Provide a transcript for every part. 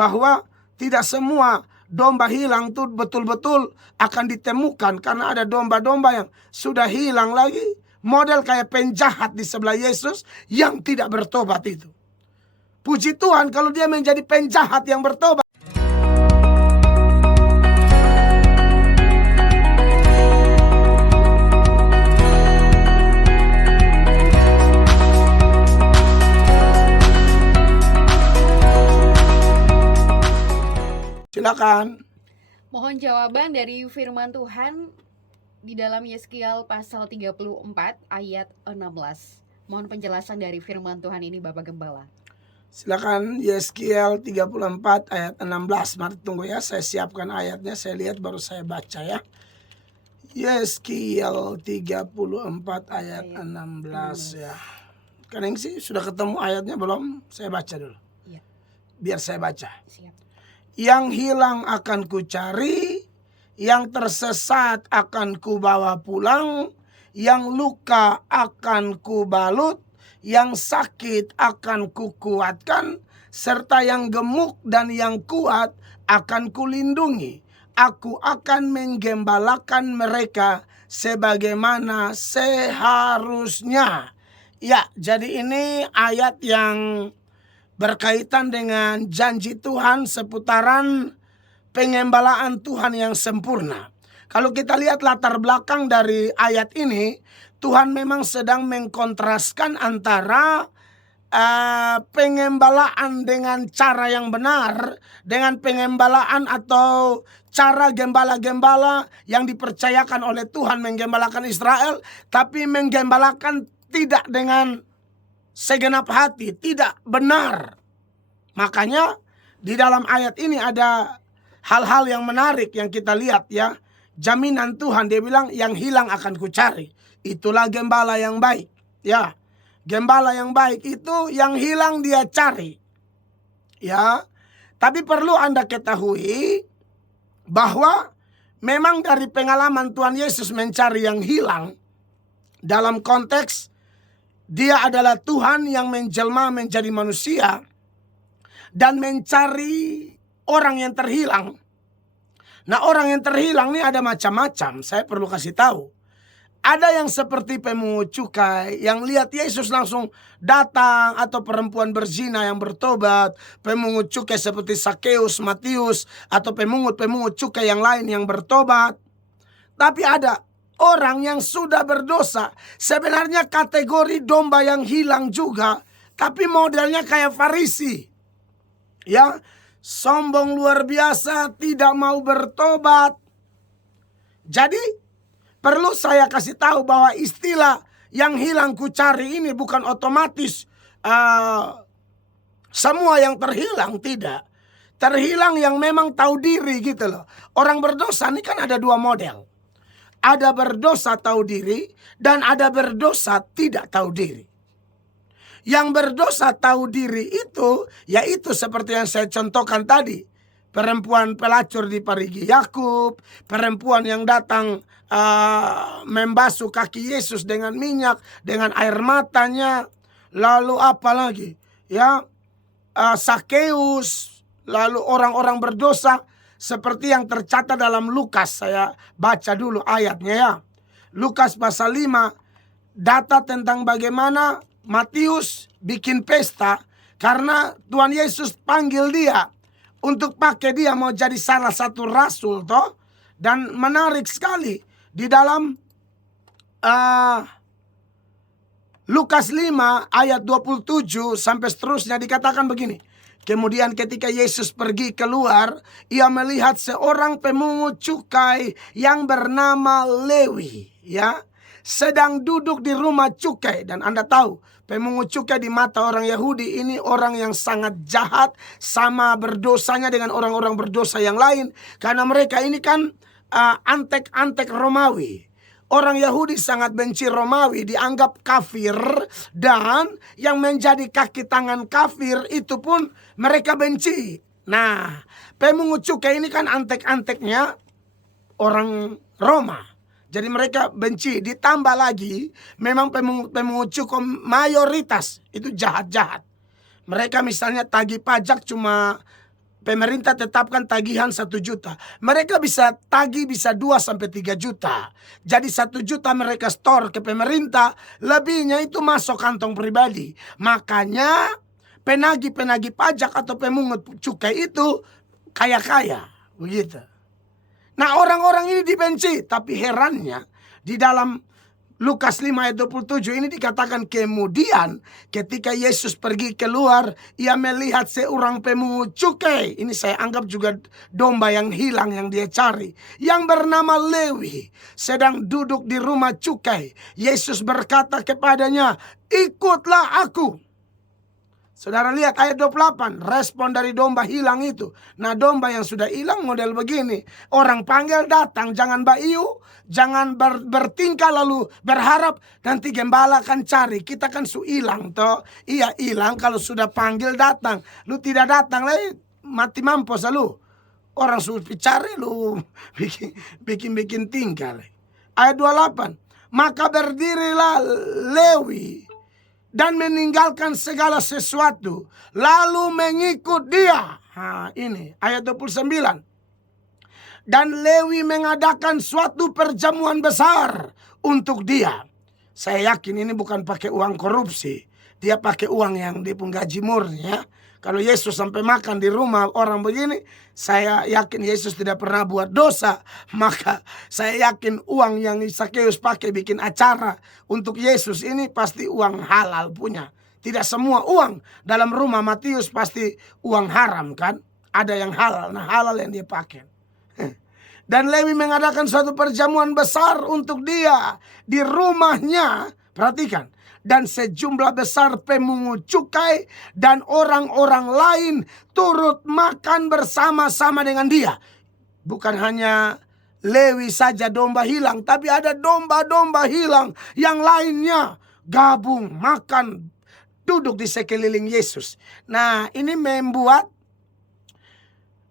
bahwa tidak semua domba hilang tuh betul-betul akan ditemukan, karena ada domba-domba yang sudah hilang lagi, model kayak penjahat di sebelah Yesus yang tidak bertobat itu. Puji Tuhan kalau dia menjadi penjahat yang bertobat. Silakan. Mohon jawaban dari firman Tuhan di dalam Yeskiel pasal 34 ayat 16. Mohon penjelasan dari firman Tuhan ini Bapak Gembala. Silakan, Yeskiel 34 ayat 16. Mari tunggu ya, saya siapkan ayatnya, saya lihat baru saya baca ya. Yeskiel 34 ayat 16 ya. Kadang sih sudah ketemu ayatnya belum? Saya baca dulu. Ya. Biar saya baca. Siap. Yang hilang akan kucari, yang tersesat akan kubawa pulang, yang luka akan kubalut, yang sakit akan kukuatkan, serta yang gemuk dan yang kuat akan kulindungi. Aku akan menggembalakan mereka sebagaimana seharusnya. Ya, jadi ini ayat yang berkaitan dengan janji Tuhan seputaran pengembalaan Tuhan yang sempurna. Kalau kita lihat latar belakang dari ayat ini, Tuhan memang sedang mengkontraskan antara pengembalaan dengan cara yang benar dengan pengembalaan atau cara gembala-gembala yang dipercayakan oleh Tuhan menggembalakan Israel, tapi menggembalakan tidak dengan segenap hati, tidak benar. Makanya di dalam ayat ini ada hal-hal yang menarik yang kita lihat ya. Jaminan Tuhan, dia bilang yang hilang akan kucari. Itulah gembala yang baik. Ya, gembala yang baik itu yang hilang dia cari. Ya, tapi perlu Anda ketahui bahwa memang dari pengalaman Tuhan Yesus mencari yang hilang, dalam konteks dia adalah Tuhan yang menjelma menjadi manusia dan mencari orang yang terhilang. Nah, orang yang terhilang ini ada macam-macam. Saya perlu kasih tahu. Ada yang seperti pemungut cukai yang lihat Yesus langsung datang, atau perempuan berzina yang bertobat, pemungut cukai seperti Sakeus, Matius, atau pemungut cukai yang lain yang bertobat. Tapi ada orang yang sudah berdosa, sebenarnya kategori domba yang hilang juga, tapi modelnya kayak Farisi. Ya, sombong luar biasa, tidak mau bertobat. Jadi perlu saya kasih tahu bahwa istilah yang hilang kucari ini bukan otomatis semua yang terhilang, tidak. Terhilang yang memang tahu diri gitu loh. Orang berdosa ini kan ada dua model. Ada berdosa tahu diri dan ada berdosa tidak tahu diri. Yang berdosa tahu diri itu yaitu seperti yang saya contohkan tadi. Perempuan pelacur di Parigi Yakub, perempuan yang datang membasuh kaki Yesus dengan minyak, dengan air matanya. Lalu apa lagi? Ya, Sakeus, lalu orang-orang berdosa seperti yang tercatat dalam Lukas. Saya baca dulu ayatnya ya. Lukas pasal 5, data tentang bagaimana Matius bikin pesta karena Tuhan Yesus panggil dia untuk pakai dia mau jadi salah satu rasul toh. Dan menarik sekali di dalam Lukas 5 ayat 27 sampai seterusnya dikatakan begini. Kemudian ketika Yesus pergi keluar, ia melihat seorang pemungut cukai yang bernama Lewi, ya, sedang duduk di rumah cukai. Dan Anda tahu, pemungut cukai di mata orang Yahudi ini orang yang sangat jahat, sama berdosanya dengan orang-orang berdosa yang lain, karena mereka ini kan antek-antek Romawi. Orang Yahudi sangat benci Romawi, dianggap kafir, dan yang menjadi kaki tangan kafir itu pun mereka benci. Nah, pemungut cukai ini kan antek-anteknya orang Roma. Jadi mereka benci. Ditambah lagi, memang pemungut cukai mayoritas itu jahat-jahat. Mereka misalnya tagih pajak cuma pemerintah tetapkan tagihan 1 juta. Mereka bisa tagih bisa 2 sampai 3 juta. Jadi 1 juta mereka store ke pemerintah, lebihnya itu masuk kantong pribadi. Makanya penagih-penagih pajak atau pemungut cukai itu kaya-kaya, begitu. Nah, orang-orang ini dibenci, tapi herannya di dalam Lukas 5 ayat 27 ini dikatakan kemudian ketika Yesus pergi keluar, ia melihat seorang pemungut cukai. Ini saya anggap juga domba yang hilang yang dia cari, yang bernama Lewi, sedang duduk di rumah cukai. Yesus berkata kepadanya, ikutlah aku. Saudara lihat ayat 28, respon dari domba hilang itu. Nah, domba yang sudah hilang model begini. Orang panggil datang, jangan baiu, jangan bertingkah lalu berharap nanti gembala akan cari. Kita kan su hilang toh. Iya hilang kalau sudah panggil datang. Lu tidak datang lagi mati mampus lu. Orang su cari lu bikin tingkah. Ayat 28, maka berdirilah Lewi dan meninggalkan segala sesuatu, lalu mengikut dia. Nah, ini ayat 29. Dan Lewi mengadakan suatu perjamuan besar untuk dia. Saya yakin ini bukan pakai uang korupsi. Dia pakai uang yang dia pun gaji murni ya. Kalau Yesus sampai makan di rumah orang begini, saya yakin Yesus tidak pernah buat dosa. Maka saya yakin uang yang Zakeus pakai bikin acara untuk Yesus ini pasti uang halal punya. Tidak semua uang dalam rumah Matius pasti uang haram kan. Ada yang halal, nah halal yang dia pakai. Dan Lewi mengadakan suatu perjamuan besar untuk dia di rumahnya. Perhatikan. Dan sejumlah besar pemungut cukai dan orang-orang lain turut makan bersama-sama dengan dia. Bukan hanya Lewi saja domba hilang, tapi ada domba-domba hilang yang lainnya gabung makan, duduk di sekeliling Yesus. Nah, ini membuat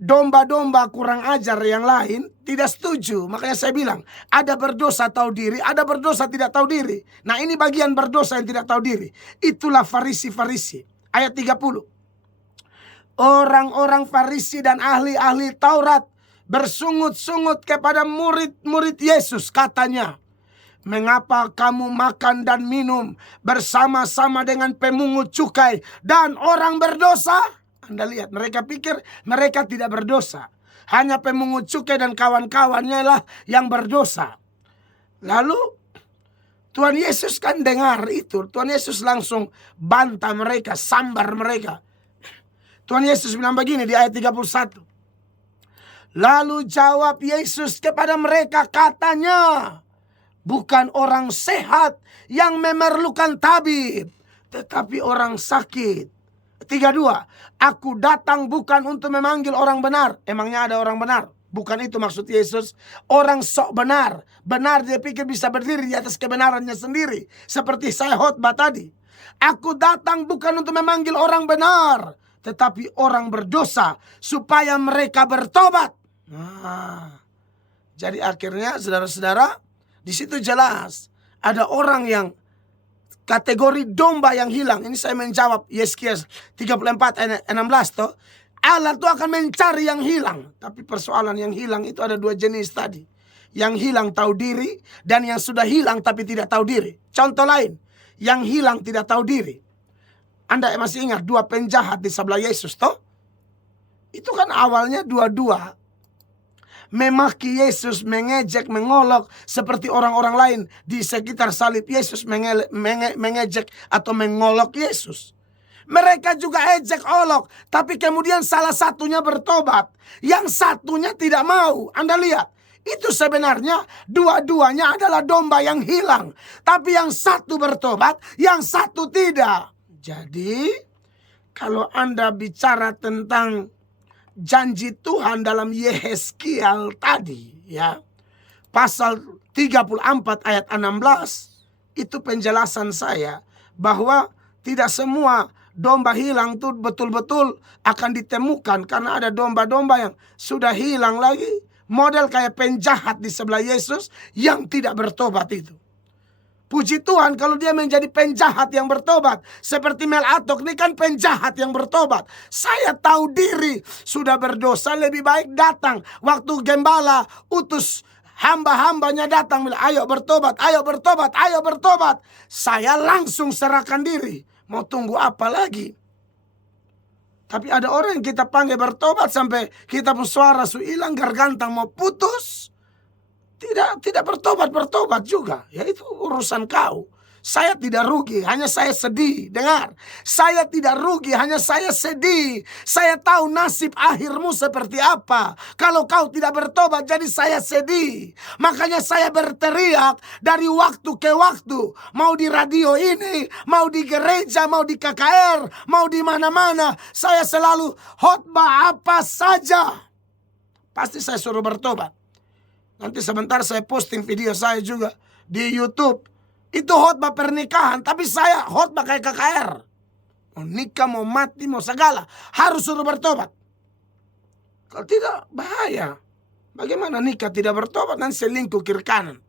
domba-domba kurang ajar yang lain tidak setuju. Makanya saya bilang, ada berdosa tahu diri, ada berdosa tidak tahu diri. Nah, ini bagian berdosa yang tidak tahu diri. Itulah Farisi-Farisi. Ayat 30. Orang-orang Farisi dan ahli-ahli Taurat bersungut-sungut kepada murid-murid Yesus, katanya, mengapa kamu makan dan minum bersama-sama dengan pemungut cukai dan orang berdosa? Anda lihat, mereka pikir mereka tidak berdosa. Hanya pemungut cukai dan kawan-kawannya lah yang berdosa. Lalu Tuhan Yesus kan dengar itu. Tuhan Yesus langsung bantah mereka, sambar mereka. Tuhan Yesus bilang begini di ayat 31. Lalu jawab Yesus kepada mereka, katanya, bukan orang sehat yang memerlukan tabib, tetapi orang sakit. 32. Aku datang bukan untuk memanggil orang benar. Emangnya ada orang benar? Bukan itu maksud Yesus. Orang sok benar. Benar dia pikir bisa berdiri di atas kebenarannya sendiri. Seperti saya khotbah tadi. Aku datang bukan untuk memanggil orang benar, tetapi orang berdosa supaya mereka bertobat. Nah, jadi akhirnya saudara-saudara, di situ jelas ada orang yang kategori domba yang hilang. Ini saya menjawab Yesaya 34 ayat 16 toh. Allah tuh akan mencari yang hilang. Tapi persoalan yang hilang itu ada 2 jenis tadi. Yang hilang tahu diri dan yang sudah hilang tapi tidak tahu diri. Contoh lain, yang hilang tidak tahu diri. Anda masih ingat 2 penjahat di sebelah Yesus toh? Itu kan awalnya dua-dua memaki Yesus, mengejek, mengolok seperti orang-orang lain di sekitar salib Yesus mengejek atau mengolok Yesus. Mereka juga ejek olok, tapi kemudian salah satunya bertobat, yang satunya tidak mau. Anda lihat, itu sebenarnya dua-duanya adalah domba yang hilang, tapi yang satu bertobat, yang satu tidak. Jadi kalau Anda bicara tentang janji Tuhan dalam Yehezkiel tadi ya, pasal 34 ayat 16, itu penjelasan saya bahwa tidak semua domba hilang itu betul-betul akan ditemukan, karena ada domba-domba yang sudah hilang lagi, model kayak penjahat di sebelah Yesus yang tidak bertobat itu. Puji Tuhan kalau dia menjadi penjahat yang bertobat. Seperti Mel Atok ini kan penjahat yang bertobat. Saya tahu diri sudah berdosa, lebih baik datang. Waktu gembala utus hamba-hambanya datang bilang, ayo bertobat, ayo bertobat, ayo bertobat. Saya langsung serahkan diri. Mau tunggu apa lagi? Tapi ada orang yang kita panggil bertobat sampai kita pun suara su hilang, gargantang mau putus. Tidak bertobat juga. Ya itu urusan kau. Saya tidak rugi, hanya saya sedih. Dengar, saya tidak rugi, hanya saya sedih. Saya tahu nasib akhirmu seperti apa. Kalau kau tidak bertobat, jadi saya sedih. Makanya saya berteriak dari waktu ke waktu. Mau di radio ini, mau di gereja, mau di KKR, mau di mana-mana. Saya selalu khotbah apa saja. Pasti saya suruh bertobat. Nanti sebentar saya posting video saya juga di YouTube. Itu khotbah pernikahan, tapi saya khotbah kayak KKR. Mau nikah, mau mati, mau segala. Harus suruh bertobat. Kalau tidak, bahaya. Bagaimana nikah tidak bertobat, nanti selingkuh kiri kanan.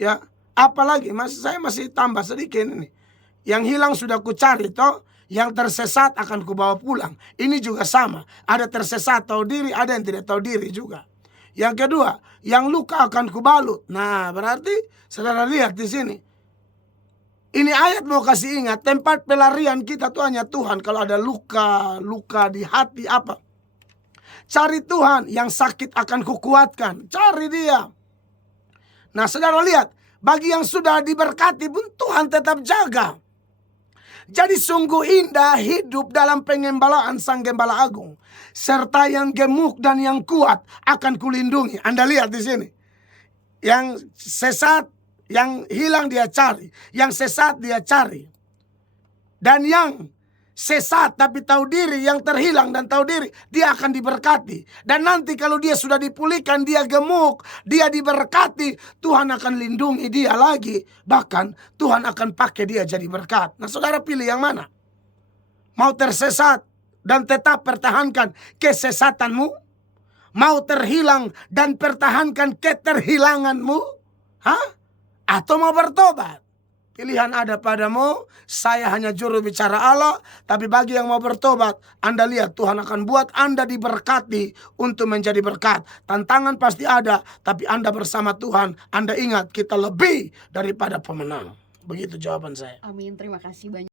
Ya, apalagi, saya masih tambah sedikit ini. Yang hilang sudah kucari, toh. Yang tersesat akan kubawa pulang. Ini juga sama. Ada tersesat tahu diri, ada yang tidak tahu diri juga. Yang kedua, yang luka akan kubalut. Nah, berarti saudara lihat di sini. Ini ayat mau kasih ingat, tempat pelarian kita tuh hanya Tuhan. Kalau ada luka di hati apa? Cari Tuhan, yang sakit akan kukuatkan. Cari dia. Nah, saudara lihat, bagi yang sudah diberkati pun Tuhan tetap jaga. Jadi sungguh indah hidup dalam pengembalaan Sang Gembala Agung. Serta yang gemuk dan yang kuat akan kulindungi. Anda lihat di sini. Yang sesat, yang hilang dia cari. Yang sesat dia cari. Dan yang sesat tapi tahu diri, yang terhilang dan tahu diri, dia akan diberkati. Dan nanti kalau dia sudah dipulihkan, dia gemuk, dia diberkati, Tuhan akan lindungi dia lagi. Bahkan Tuhan akan pakai dia jadi berkat. Nah, saudara pilih yang mana? Mau tersesat dan tetap pertahankan kesesatanmu? Mau terhilang dan pertahankan keterhilanganmu? Hah? Atau mau bertobat? Pilihan ada padamu. Saya hanya juru bicara Allah. Tapi bagi yang mau bertobat, Anda lihat Tuhan akan buat Anda diberkati untuk menjadi berkat. Tantangan pasti ada, tapi Anda bersama Tuhan. Anda ingat kita lebih daripada pemenang. Begitu jawaban saya. Amin, terima kasih banyak.